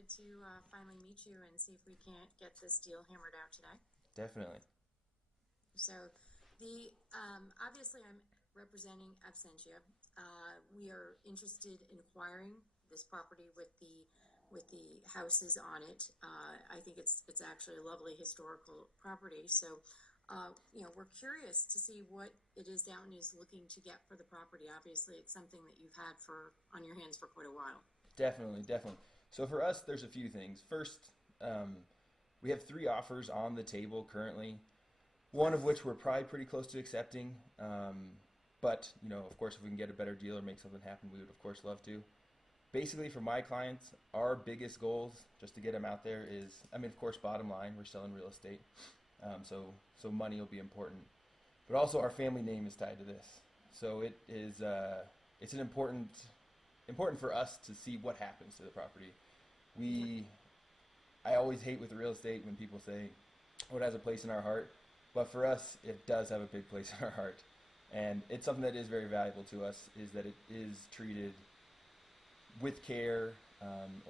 good to finally meet you and see if we can't get this deal hammered out today. Definitely. So, the obviously I'm representing Absentia. We are interested in acquiring this property with the houses on it. I think it's actually a lovely historical property. So, we're curious to see what it is Downton is looking to get for the property. Obviously, it's something that you've had for on your hands for quite a while. Definitely, definitely. So for us, there's a few things. First, um, we have three offers on the table currently. One of which we're probably pretty close to accepting. But of course, if we can get a better deal or make something happen, we would of course love to. Basically, for my clients, our biggest goals, just to get them out there, is of course, bottom line, we're selling real estate, so money will be important. But also, our family name is tied to this, so it's an important for us to see what happens to the property. Yeah. We I always hate with real estate when people say, "Oh, it has a place in our heart," but for us, it does have a big place in our heart, and it's something that is very valuable to us. Is that it is treated with care,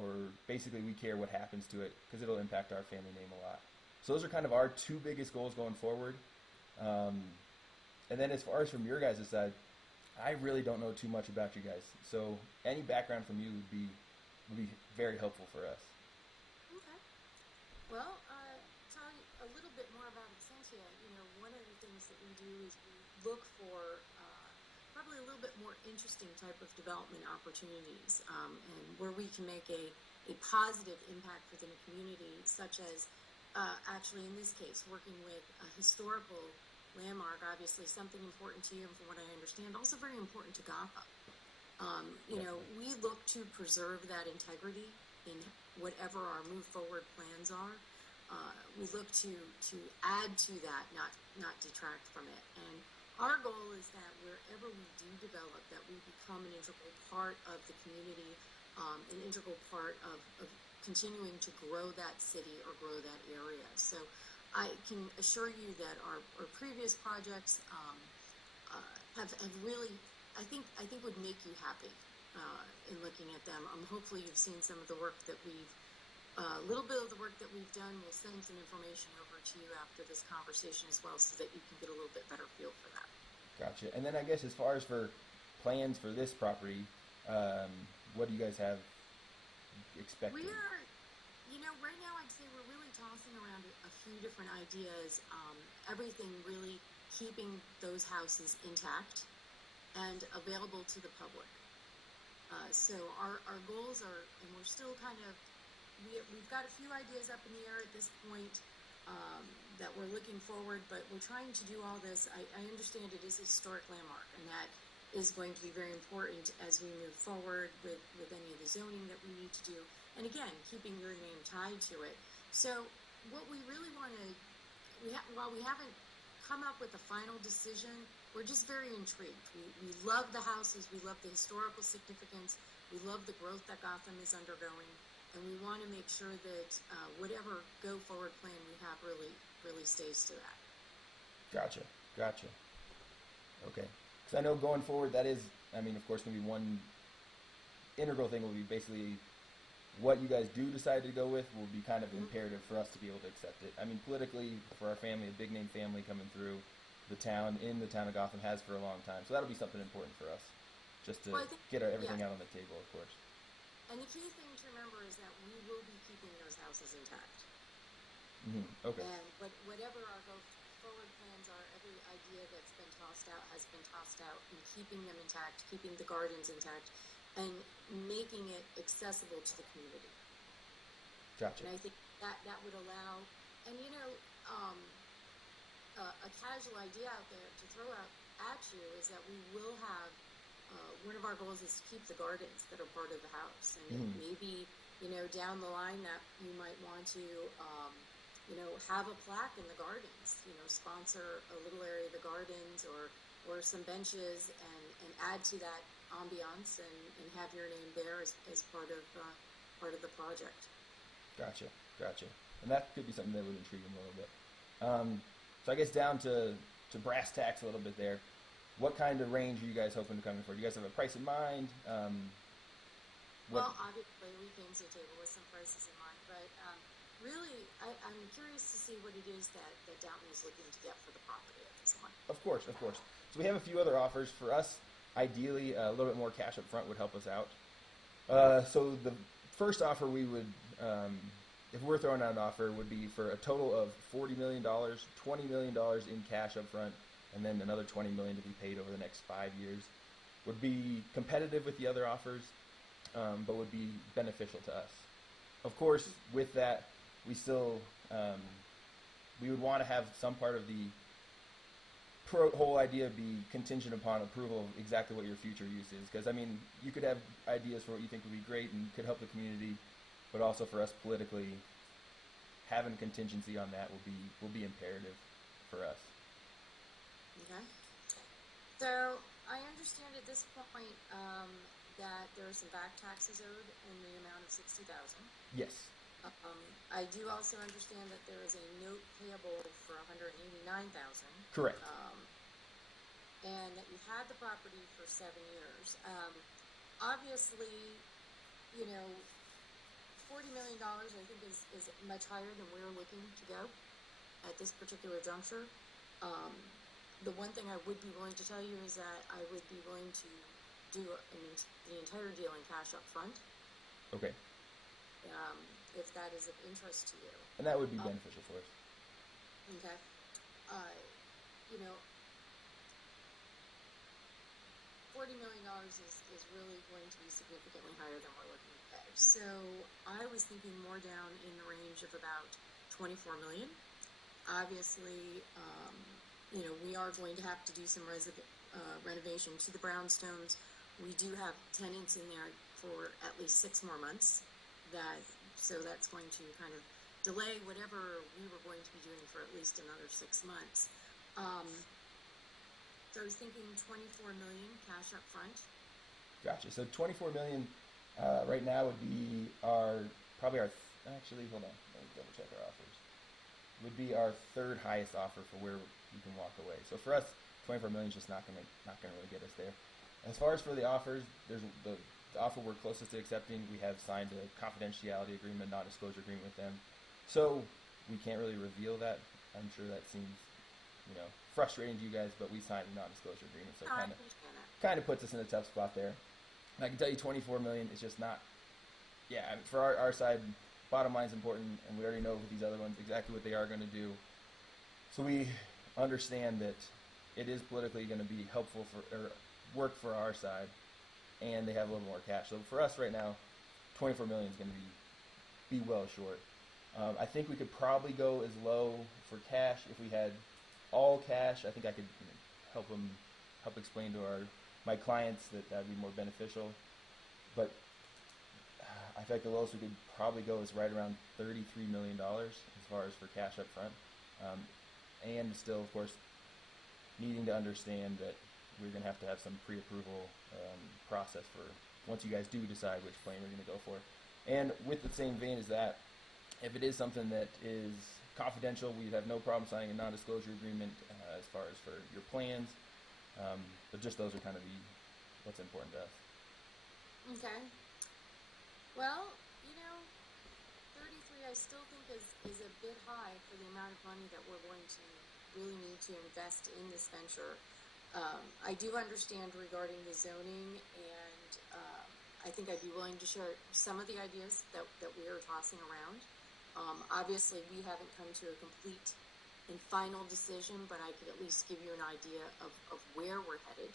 or basically we care what happens to it because it'll impact our family name a lot. So those are kind of our two biggest goals going forward. Um, and then as far as from your guys' side, I really don't know too much about you guys. So any background from you would be very helpful for us. Okay. Well, tell you a little bit more about Absentia. One of the things that we do is we look for probably a little bit more interesting type of development opportunities, and where we can make a positive impact within a community, such as actually in this case, working with a historical landmark, obviously something important to you, and from what I understand, also very important to Gotham. Definitely. We look to preserve that integrity in whatever our move forward plans are. We look to add to that, not detract from it. And our goal is that wherever we do develop, that we become an integral part of the community, an integral part of continuing to grow that city or grow that area. So I can assure you that our previous projects have really, I think would make you happy in looking at them. Hopefully you've seen some of the work that we've a little bit of the work that we've done. We'll send some information over to you after this conversation as well, so that you can get a little bit better feel for that. Gotcha. And then I guess as far as for plans for this property, um, what do you guys have We expected? are, right now I'd say we're really tossing around a few different ideas. Everything really keeping those houses intact and available to the public. So our goals are, and we're still kind of, we've got a few ideas up in the air at this point, that we're looking forward, but we're trying to do all this. I understand it is a historic landmark, and that is going to be very important as we move forward with any of the zoning that we need to do. And again, keeping your name tied to it. So what we really want to, while we haven't come up with a final decision, we're just very intrigued. We love the houses, we love the historical significance, we love the growth that Gotham is undergoing, and we want to make sure that whatever go forward plan we have really stays to that. Gotcha. Gotcha. Okay. Because I know going forward, that is, of course, going to be one integral thing will be basically what you guys do decide to go with will be kind of Mm-hmm. imperative for us to be able to accept it. Politically, for our family, a big name family coming through the town of Gotham has for a long time. So that'll be something important for us, just to Well, I think, get yeah. everything out on the table, of course. And the key thing to remember is that we will be keeping those houses intact. Okay. And whatever our go forward plans are, every idea that's been tossed out has been tossed out, and keeping them intact, keeping the gardens intact, and making it accessible to the community. Gotcha. And I think that would allow, and um, a casual idea out there to throw out at you is that we will have, one of our goals is to keep the gardens that are part of the house, and it Mhm. maybe down the line that you might want to have a plaque in the gardens, sponsor a little area of the gardens, or some benches, and add to that ambiance, and have your name there as part of the project. Gotcha. Gotcha. And that could be something that would intrigue them a little bit. So I guess down to brass tacks a little bit there. What kind of range are you guys hoping to come in for? Do you guys have a price in mind? What? Well, obviously, we came to the table with some prices in mind, but really, I'm curious to see what it is that Downton is looking to get for the property at this point. Of course, of course. So we have a few other offers for us. Ideally, a little bit more cash up front would help us out. So the first offer we would, if we're throwing out an offer, would be for a total of $40 million, $20 million in cash up front, and then another $20 million to be paid over the next 5 years. Would be competitive with the other offers, but would be beneficial to us. Of course, with that, we still we would want to have some part of the whole idea be contingent upon approval of exactly what your future use is. Because I mean, you could have ideas for what you think would be great and could help the community, but also for us politically, having contingency on that will be imperative for us. Okay. So I understand at this point that there are some back taxes owed in the amount of $60,000. Yes. I do also understand that there is a note payable for $189,000. Correct. And that you've had the property for 7 years. Obviously, you know, $40 million I think is much higher than we're looking to go at this particular juncture. The one thing I would be willing to tell you is that I would be willing to do the entire deal in cash up front. Okay. If that is of interest to you. And that would be beneficial for us. Okay. You know, $40 million is really going to be significantly higher than we're looking to pay. So I was thinking more down in the range of about $24 million. Obviously, you know, we are going to have to do some renovation to the brownstones. We do have tenants in there for at least 6 more months. So that's going to kind of delay whatever we were going to be doing for at least another 6 months. So I was thinking $24 million cash up front. Gotcha. So $24 million right now would be actually, hold on, let me double check our offers. Would be our third highest offer for where you can walk away. So for us, $24 million is just not gonna really get us there. As far as for the offers, there's the offer we're closest to accepting. We have signed a confidentiality agreement, non-disclosure agreement with them, so we can't really reveal that. I'm sure that seems, you know, frustrating to you guys, but we signed a non-disclosure agreement, so it kind of puts us in a tough spot there. And I can tell you, $24 million is just not. Yeah, I mean, for our side, bottom line is important, and we already know with these other ones exactly what they are going to do. So we understand that it is politically going to be helpful or work for our side, and they have a little more cash. So for us right now, $24 million is going to be well short. I think we could probably go as low for cash if we had all cash. I think I could help explain to my clients that would be more beneficial. But I feel like the lowest we could probably go is right around $33 million as far as for cash up front. And still, of course, needing to understand that we're going to have some pre-approval process for once you guys do decide which plane we're going to go for. And with the same vein as that, if it is something that is confidential, we have no problem signing a non-disclosure agreement as far as for your plans. But just those are kind of what's important to us. Okay. Well, you know, 33 I still think is a bit high for the amount of money that we're going to really need to invest in this venture. I do understand regarding the zoning, and I think I'd be willing to share some of the ideas that we are tossing around. Obviously, we haven't come to a complete and final decision, but I could at least give you an idea of where we're headed.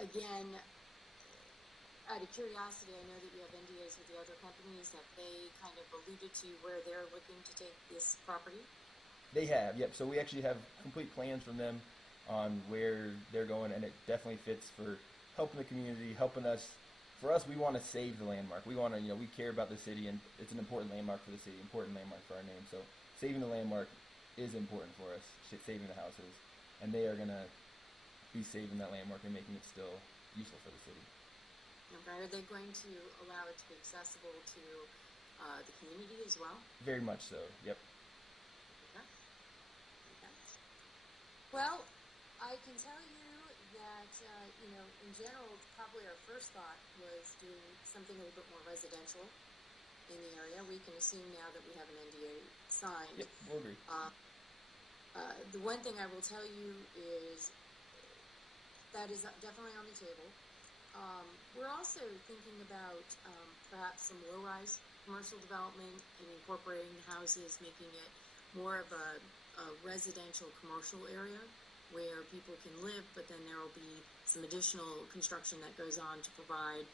Again, out of curiosity, I know that you have NDAs with the other companies. Have they kind of alluded to where they're looking to take this property? They have, yep. So we actually have complete plans from them on where they're going, and it definitely fits for helping the community, helping us. For us, we want to save the landmark. We want to, we care about the city, and it's an important landmark for the city, important landmark for our name. So saving the landmark is important for us, saving the houses, and they are going to be saving that landmark and making it still useful for the city. Okay. Are they going to allow it to be accessible to the community as well? Very much so, yep. Okay. Well, I can tell you that that, in general, probably our first thought was doing something a little bit more residential in the area. We can assume now that we have an NDA signed. Yep, we'll agree. The one thing I will tell you is that is definitely on the table. We're also thinking about perhaps some low-rise commercial development and incorporating houses, making it more of a residential commercial area where people can live, but then there will be some additional construction that goes on to provide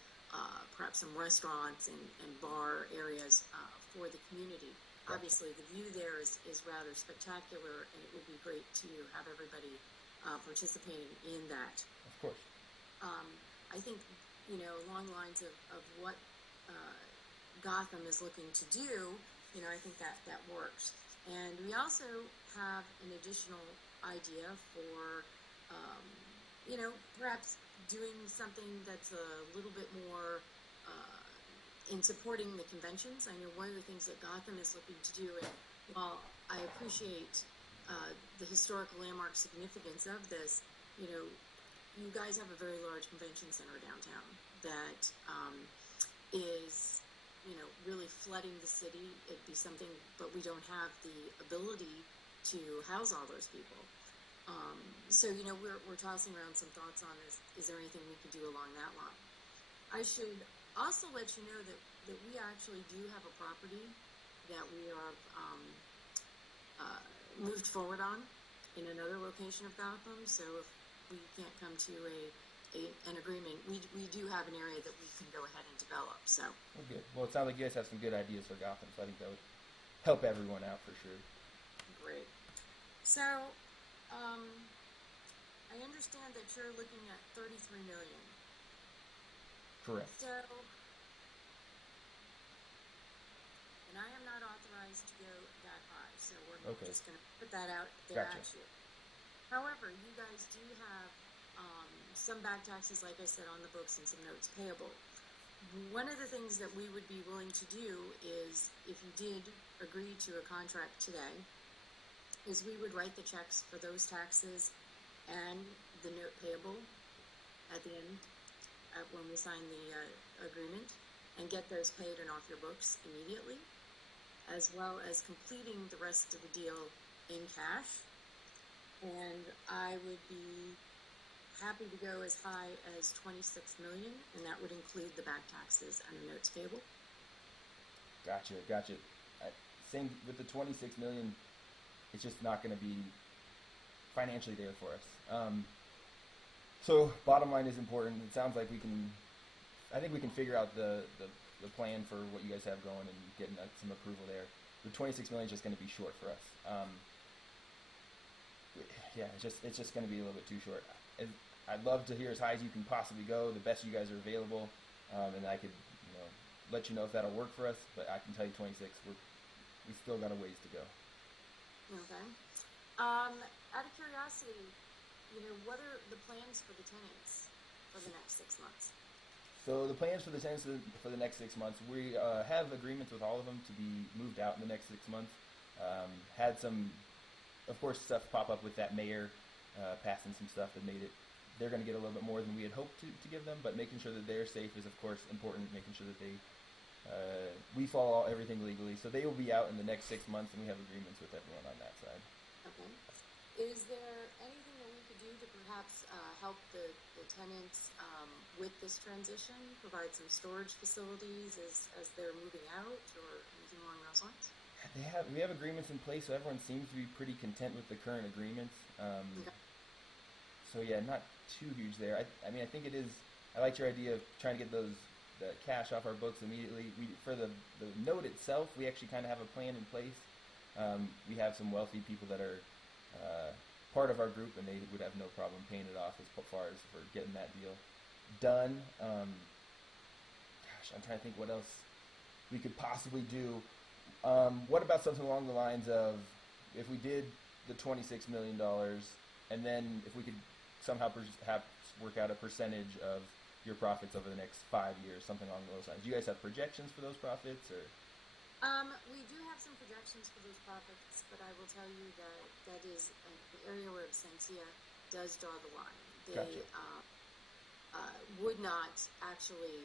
perhaps some restaurants and bar areas for the community. Gotcha. Obviously, the view there is rather spectacular, and it would be great to have everybody participating in that. Of course. I think, along the lines of what Gotham is looking to do, I think that works. And we also have an additional idea for, perhaps doing something that's a little bit more in supporting the conventions. I know one of the things that Gotham is looking to do, and while I appreciate the historical landmark significance of this, you guys have a very large convention center downtown that is, really flooding the city. It'd be something, but we don't have the ability to house all those people. So, we're tossing around some thoughts on this. Is there anything we could do along that line? I should also let you know that we actually do have a property that we are moved forward on in another location of Gotham. So if we can't come to an agreement, we do have an area that we can go ahead and develop. So Well, good. Well, it sounds like you guys have some good ideas for Gotham, so I think that would help everyone out for sure. great. So I understand that you're looking at $33 million. Correct. So, and I am not authorized to go that high, so we're Okay. just going to put that out there Gotcha. at you. However, you guys do have some back taxes, like I said, on the books and some notes payable. One of the things that we would be willing to do is, if you did agree to a contract today, is we would write the checks for those taxes and the note payable at the end when we sign the agreement, and get those paid and off your books immediately, as well as completing the rest of the deal in cash. And I would be happy to go as high as $26 million, and that would include the back taxes and the notes payable. Gotcha. Same with the 26 million. It's just not going to be financially there for us. So bottom line is important. It sounds like I think we can figure out the plan for what you guys have going and getting some approval there. The 26 million is just going to be short for us. It's just going to be a little bit too short. I'd love to hear as high as you can possibly go, the best you guys are available, and I could let you know if that'll work for us. But I can tell you 26, we still got a ways to go. Okay. Out of curiosity, what are the plans for the tenants for the next 6 months? So the plans for the tenants for the next 6 months, we have agreements with all of them to be moved out in the next 6 months. Had some, of course, stuff pop up with that mayor passing some stuff that made it. They're going to get a little bit more than we had hoped to give them, but making sure that they're safe is, of course, important. Making sure that we follow everything legally. So they will be out in the next 6 months, and we have agreements with everyone on that side. Okay. Is there anything that we could do to perhaps help the tenants with this transition? Provide some storage facilities as they're moving out, or anything along those lines? We have agreements in place, so everyone seems to be pretty content with the current agreements. Okay. So yeah, not too huge there. I mean, I think it is. I liked your idea of trying to get the cash off our books immediately. For the note itself, we actually kind of have a plan in place. We have some wealthy people that are part of our group, and they would have no problem paying it off as far as for getting that deal done. I'm trying to think what else we could possibly do. What about something along the lines of, if we did the $26 million, and then if we could somehow perhaps work out a percentage of your profits over the next 5 years, something along those lines. Do you guys have projections for those profits, or? We do have some projections for those profits, but I will tell you that is the area where Absentia does draw the line. they Gotcha. would not actually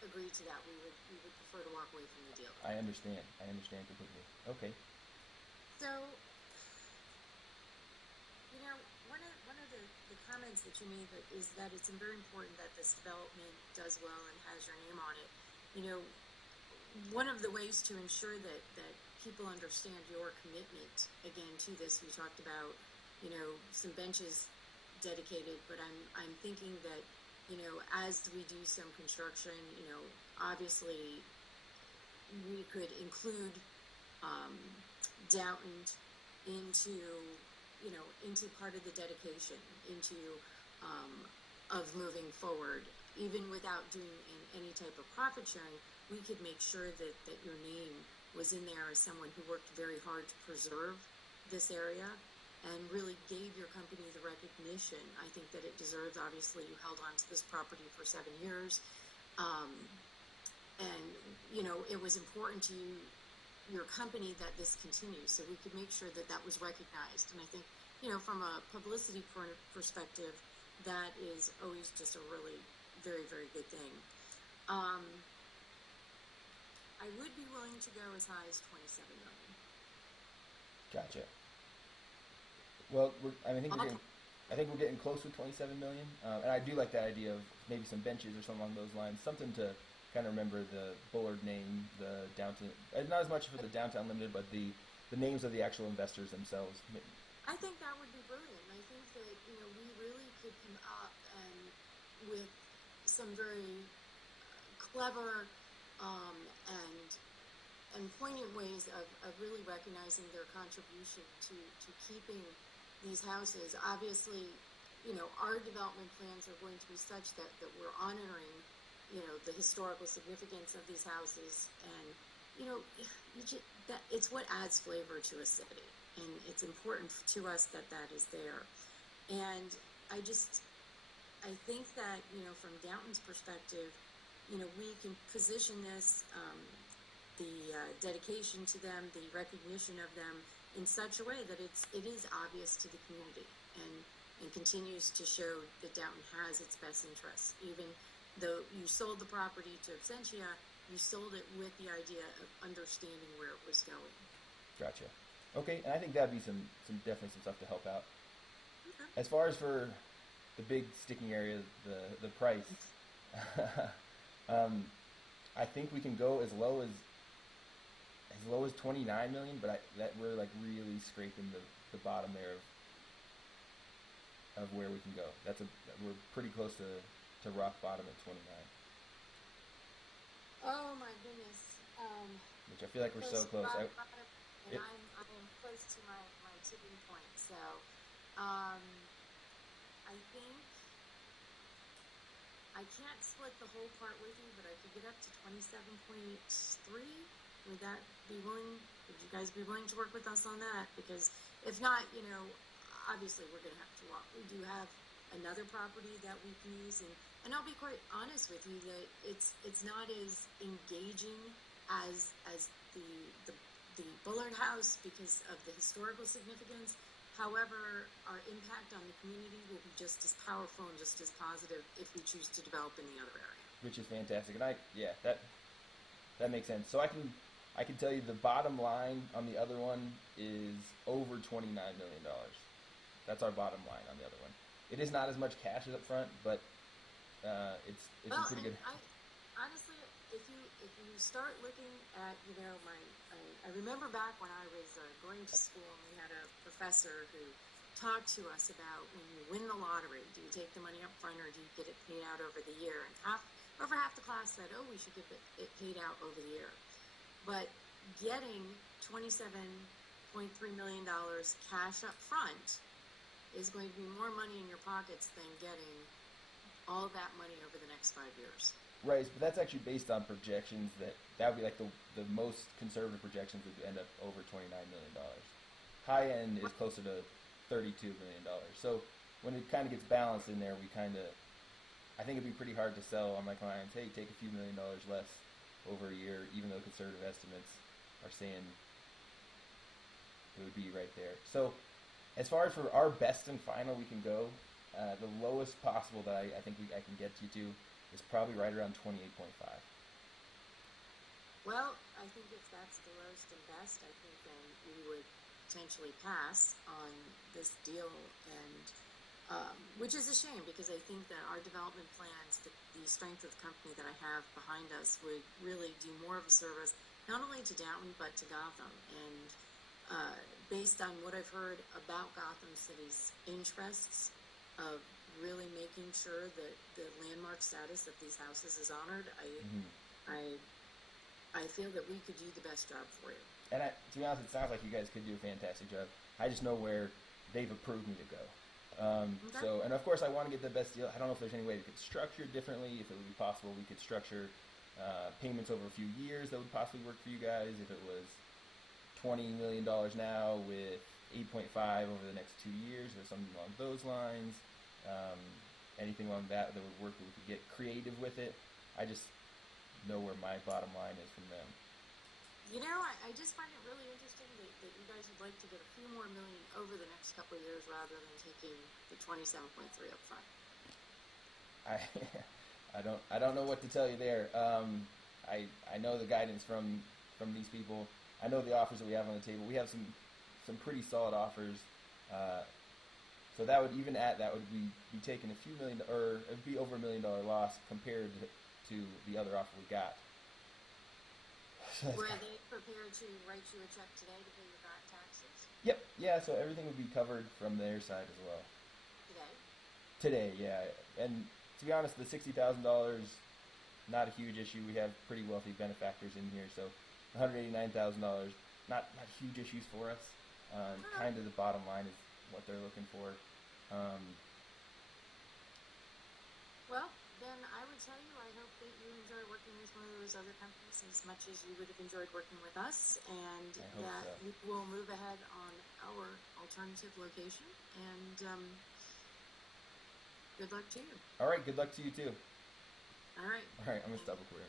agree to that. We would prefer to walk away from the deal. I understand. I understand completely. Okay. So, one of the comments that you made is that it's very important that this development does well and has your name on it. You know, one of the ways to ensure that people understand your commitment again to this, we talked about, some benches dedicated, but I'm thinking that, as we do some construction, obviously we could include Downton into part of the dedication, of moving forward, even without doing any type of profit sharing. We could make sure that your name was in there as someone who worked very hard to preserve this area and really gave your company the recognition I think that it deserves. Obviously, you held on to this property for 7 years, and it was important to you, your company, that this continues. So we could make sure that that was recognized. And I think, from a publicity perspective, that is always just a really very, very good thing. I would be willing to go as high as $27 million. Gotcha. Well, I think we're getting close to 27 million, and I do like that idea of maybe some benches or something along those lines, something to kind of remember the Bullard name, the downtown, not as much for the Downtown Limited, but the names of the actual investors themselves. I think that would be brilliant. I think that we really could come up and with some very clever and poignant ways of really recognizing their contribution to keeping these houses. Obviously, our development plans are going to be such that we're honoring, the historical significance of these houses, and it's what adds flavor to a city, and it's important to us that is there. And I think that from Downton's perspective, we can position this, the dedication to them, the recognition of them, in such a way that it is obvious to the community and continues to show that Downton has its best interests. Even though you sold the property to Absentia, you sold it with the idea of understanding where it was going. Gotcha. Okay, and I think that'd be some definitely some stuff to help out. Okay. As far as for the big sticking area, the price, I think we can go as low as 29 million, but that we're like really scraping the bottom there of where we can go. We're pretty close to rock bottom at 29. Oh my goodness. Which I feel like we're so close. I'm close to my tipping point. So I think I can't split the whole part with you, but I could get up to 27.3. Would you guys be willing to work with us on that? Because if not, obviously we're going to have to walk. We do have another property that we can use, and I'll be quite honest with you that it's not as engaging as the Bullard House because of the historical significance. However, our impact on the community will be just as powerful and just as positive if we choose to develop in the other area. Which is fantastic, and that makes sense. So I can tell you the bottom line on the other one is over $29 million. That's our bottom line on the other one. It is not as much cash as up front, but it's pretty good. Honestly, if you start looking at I remember back when I was going to school, and we had a professor who talked to us about when you win the lottery, do you take the money up front or do you get it paid out over the year? And over half the class said, oh, we should get it paid out over the year. But getting $27.3 million cash up front is going to be more money in your pockets than getting all that money over the next 5 years. Right, but that's actually based on projections that would be like the most conservative projections would end up over $29 million. High end is closer to $32 million. So when it kind of gets balanced in there, I think it'd be pretty hard to sell on my clients, hey, take a few $1 million less over a year, even though conservative estimates are saying it would be right there. So as far as for our best and final we can go, The lowest possible that I think I can get you to is probably right around 28.5. Well, I think if that's the lowest and best, I think then we would potentially pass on this deal, and which is a shame because I think that our development plans, the strength of the company that I have behind us, would really do more of a service not only to Downton but to Gotham. And based on what I've heard about Gotham City's interests of really making sure that the landmark status of these houses is honored, I feel that we could do the best job for you. And to be honest, it sounds like you guys could do a fantastic job. I just know where they've approved me to go. Okay. So, and of course, I want to get the best deal. I don't know if there's any way we could structure it differently. If it would be possible, we could structure payments over a few years that would possibly work for you guys. If it was $20 million now with 8.5 over the next 2 years, or something along those lines. Anything along that would work. We could get creative with it. I just know where my bottom line is from them. You know, I just find it really interesting that you guys would like to get a few more million over the next couple of years rather than taking the 27.3 up front. I don't know what to tell you there. I know the guidance from these people. I know the offers that we have on the table. We have some pretty solid offers. So that would, even at that, would be taking a few million, or it would be over $1 million loss compared to the other offer we got. Were they prepared to write you a check today to pay your back taxes? Yep. Yeah. So everything would be covered from their side as well. Today? Today, yeah. And to be honest, the $60,000, not a huge issue. We have pretty wealthy benefactors in here, so $189,000, not huge issues for us. Kind of the bottom line is what they're looking for. Well, then I would tell you, I hope that you enjoy working with one of those other companies as much as you would have enjoyed working with us, and that we will move ahead on our alternative location. And good luck to you. All right, good luck to you too. All right. All right, I'm gonna stop recording.